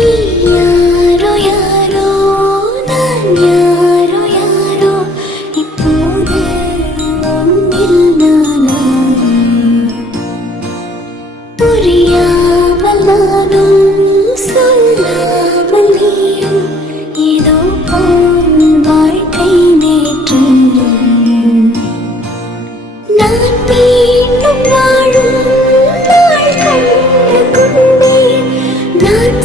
நீ யாரோ யாரோ நான் யாரோ யாரோ இப்போது உன்னில் நானா புரியாமல் நானும் சொல்லாமல் நீயும் ஏதோ போல் வாழ்க்கை நேற்று நான் மீண்டும் வாழும் நாள் கண்டு கொண்டேன் நான்